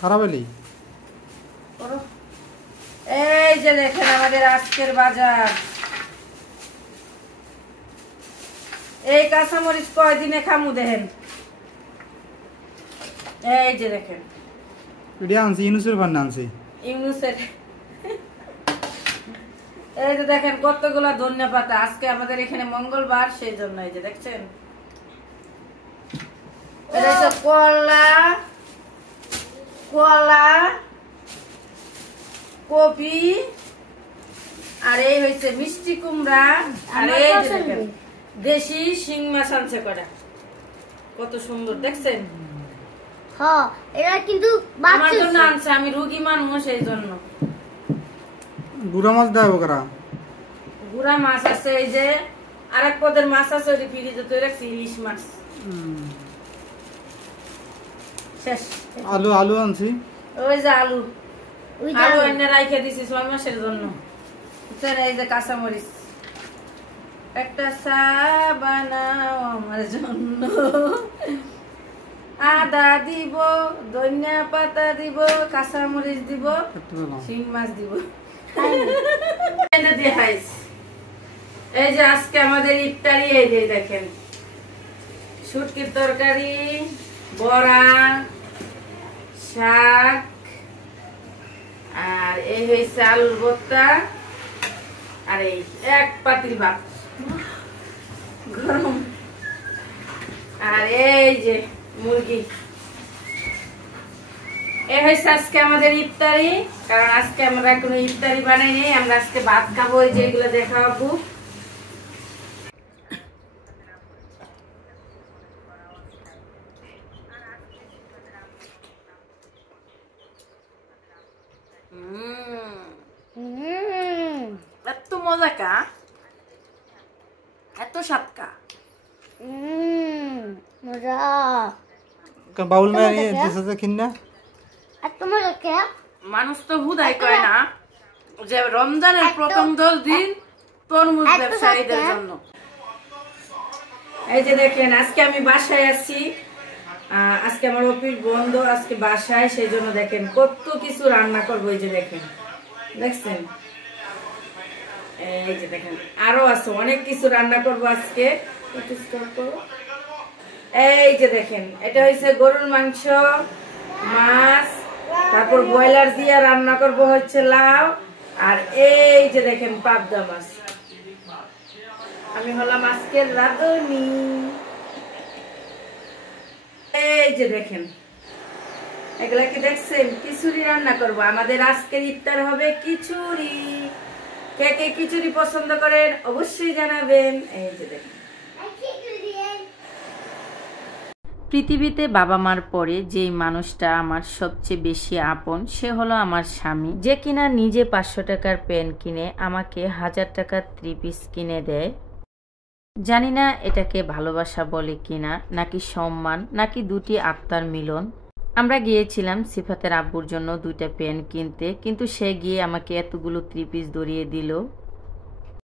খারাপ হলি এই যে দেখেন আমাদের আজকের বাজার। এই কাঁচামরিচ কয়দিনে খামু দেখেন। এই যে দেখেন এটা আনছি ইউনুসের বান্না আনছি ইউনুসের। এই যে দেখেন কতগুলা ধনিয়া পাতা। আজকে আমাদের এখানে মঙ্গলবার, সেই জন্য এই যে দেখছেন। এটা হচ্ছে কলা, কপি, আর এই হয়েছে মিষ্টি কুমড়া, আর এই যে দেখেন দেশি শিং মাছ আনছে কটা, কত সুন্দর দেখছেন। হ্যাঁ এটা কিন্তু আমার জন্য আনছে, আমি রুগী মানুষ এই জন্য। গুড়া মাছ দেয় ওরা, গুড়া মাছ আছে, এই যে আরেক পদের মাছ আছে ওই ফ্রিজে তৈরি রাখছি, ইলিশ মাছ শেষ। আলু আলু আনছি, ওই যে আলু এনে রাইখে দিছি 6 মাসের জন্য। এই যে কাঁচামরিচ, একটা চা বানাও আমার জন্য, আদা দিব, ধনিয়া পাতা দিব, কাঁচামরিচ দিব, শিং মাছ দিব। এই যে আজকে আমাদের ইফতারি, এই যে দেখেন শুটকির তরকারি, বড়া, শাক, আর এই হয়েছে আলুর ভর্তা, আর এই এক পাতিল ভাত গরম, আর এই যে মুরগি। এই হয়েছে আজকে আমাদের ইফতারি। কারণ আজকে আমরা কোনো ইফতারি বানাই নেই, আমরা আজকে ভাত খাবো, এই যে এগুলো দেখাবো। এত মজা কা, এত স্বাদ কা, মজা বাউল মেয়ে দিছে কিনা এত মজা কে। মানুষ তো হুদাই কয় না যে রমজানের প্রথম 10 দিন তরমুজ ব্যবসায়ীদের জন্য। এই যে দেখেন আজকে আমি বাসায় আছি, আজকে আমার অফিস বন্ধ, আজকে বাসায়, সেই জন্য দেখেন কত কিছু রান্না করবো। এই যে দেখেন, দেখছেন, এই যে দেখেন আরো আছে অনেক কিছু রান্না করবো আজকে। এই যে দেখেন এটা হচ্ছে গরুর মাংস, মাছ, তারপর ব্রয়লার দিয়ে রান্না করবো হচ্ছে লাউ, আর এই যে দেখেন পাবদা মাছ। আমি হলাম আজকের রাঁধুনি। এই যে দেখেন এগুলা কি দেখছেন, খিচুড়ি রান্না করবো। আমাদের আজকের ইফতার হবে খিচুড়ি। কে কে খিচুড়ি পছন্দ করেন অবশ্যই জানাবেন। এই যে দেখেন, পৃথিবীতে বাবা মার পরে যেই মানুষটা আমার সবচেয়ে বেশি আপন, সে হলো আমার স্বামী, যে কিনা নিজে 500 টাকার প্যান্ট কিনে আমাকে 1000 টাকার 3 পিস কিনে দেয়। জানি না এটাকে ভালোবাসা বলে কিনা, নাকি সম্মান, নাকি দুটি আত্মার মিলন। আমরা গিয়েছিলাম সিফাতের আব্বুর জন্য 2টা প্যান্ট কিনতে, কিন্তু সে গিয়ে আমাকে এতগুলো 3 পিস ধরিয়ে দিল।